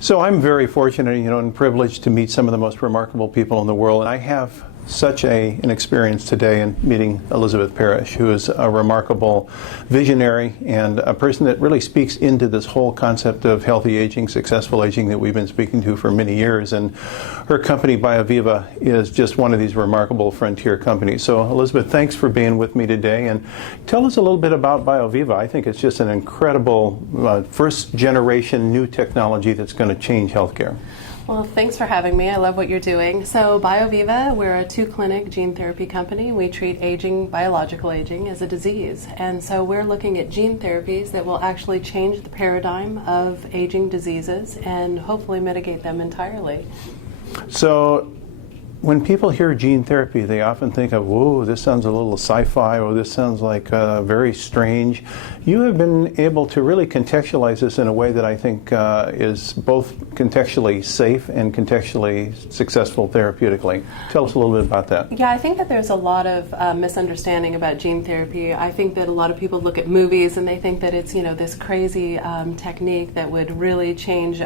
So I'm very fortunate, and privileged to meet some of the most remarkable people in the world. And I have such an experience today in meeting Elizabeth Parrish, who is a remarkable visionary and a person that really speaks into this whole concept of healthy aging, successful aging that we've been speaking to for many years. And her company, BioViva, is just one of these remarkable frontier companies. So Elizabeth, thanks for being with me today. And tell us a little bit about BioViva. I think it's just an incredible first generation new technology that's going to change healthcare. Well, thanks for having me. I love what you're doing. So BioViva, we're a 2-clinic gene therapy company. We treat aging, biological aging, as a disease. And so we're looking at gene therapies that will actually change the paradigm of aging diseases and hopefully mitigate them entirely. So when people hear gene therapy, they often think of, whoa, this sounds a little sci-fi, or this sounds like very strange. You have been able to really contextualize this in a way that I think is both contextually safe and contextually successful therapeutically. Tell us a little bit about that. Yeah, I think that there's a lot of misunderstanding about gene therapy. I think that a lot of people look at movies and they think that it's, this crazy technique that would really change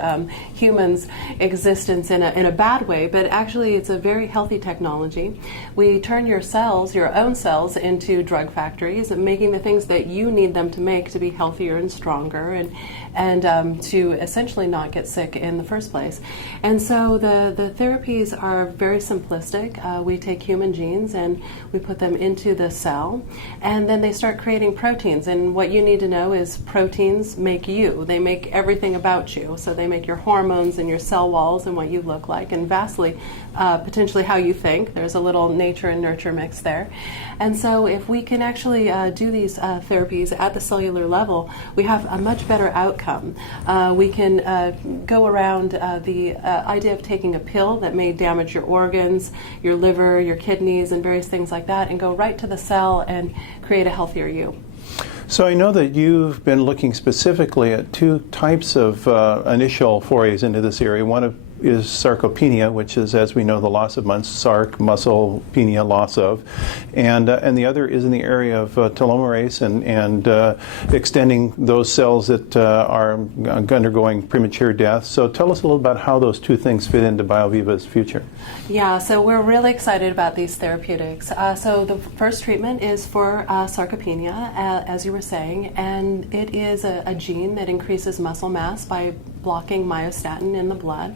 humans' existence in a bad way, but actually it's a very healthy technology. We turn your cells, your own cells, into drug factories, and making the things that you need them to make to be healthier and stronger and to essentially not get sick in the first place. And so the therapies are very simplistic. We take human genes and we put them into the cell, and then they start creating proteins. And what you need to know is proteins make you. They make everything about you. So they make your hormones and your cell walls and what you look like, and vastly potentially how you think. There's a little nature and nurture mix there. And so if we can actually do these therapies at the cellular level, we have a much better outcome. We can go around the idea of taking a pill that may damage your organs, your liver, your kidneys, and various things like that, and go right to the cell and create a healthier you. So I know that you've been looking specifically at two types of initial forays into this area. One is sarcopenia, which is, as we know, the loss of muscle, penia, loss of, and the other is in the area of telomerase and extending those cells that are undergoing premature death. So tell us a little about how those two things fit into BioViva's future. Yeah, so we're really excited about these therapeutics. So the first treatment is for sarcopenia, as you were saying, and it is a gene that increases muscle mass by blocking myostatin in the blood.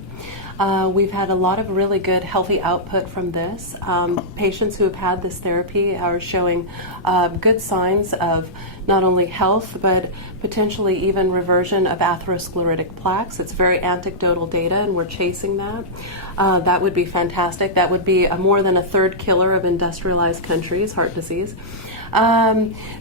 We've had a lot of really good healthy output from this. Patients who have had this therapy are showing good signs of not only health, but potentially even reversion of atherosclerotic plaques. It's very anecdotal data, and we're chasing that. That would be fantastic. That would be more than a third killer of industrialized countries, heart disease.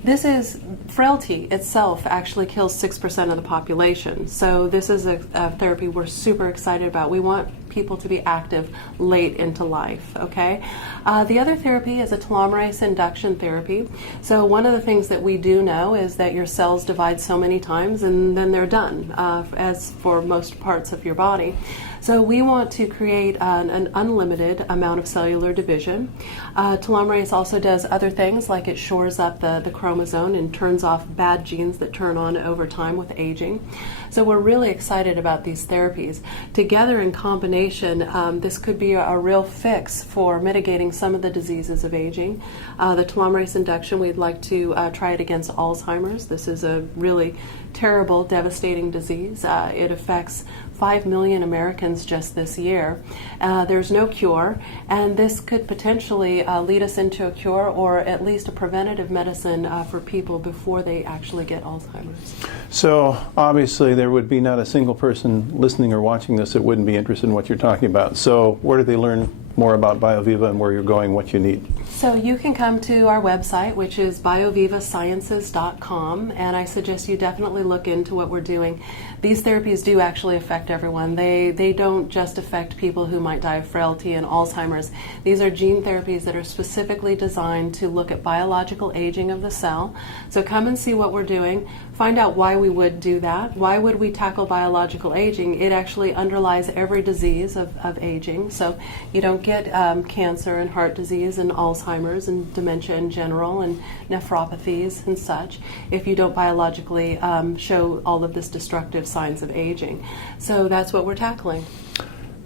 This is frailty itself actually kills 6% of the population. So this is a therapy we're super excited about. We want people to be active late into life, okay? The other therapy is a telomerase induction therapy. So one of the things that we do know is that your cells divide so many times and then they're done, as for most parts of your body. So we want to create an unlimited amount of cellular division. Telomerase also does other things, like it shores up the chromosome and turns off bad genes that turn on over time with aging. So we're really excited about these therapies. Together in combination, this could be a real fix for mitigating some of the diseases of aging. The telomerase induction, we'd like to try it against Alzheimer's. This is a really terrible, devastating disease. It affects 5 million Americans just this year. There's no cure, and this could potentially lead us into a cure or at least a preventative medicine for people before they actually get Alzheimer's. So obviously there would be not a single person listening or watching this that wouldn't be interested in what you're talking about. So where do they learn more about BioViva and where you're going, what you need? So you can come to our website, which is biovivasciences.com, and I suggest you definitely look into what we're doing. These therapies do actually affect everyone. They don't just affect people who might die of frailty and Alzheimer's. These are gene therapies that are specifically designed to look at biological aging of the cell. So come and see what we're doing. find out why we would do that. Why would we tackle biological aging? It actually underlies every disease of aging. So you don't get cancer and heart disease and Alzheimer's and dementia in general and nephropathies and such if you don't biologically show all of this destructive signs of aging. So that's what we're tackling.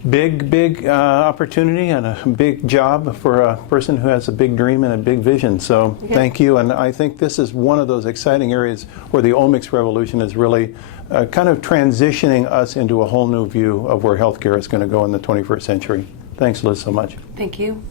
Big opportunity and a big job for a person who has a big dream and a big vision. So thank you. And I think this is one of those exciting areas where the omics revolution is really kind of transitioning us into a whole new view of where healthcare is going to go in the 21st century. Thanks, Liz, so much. Thank you.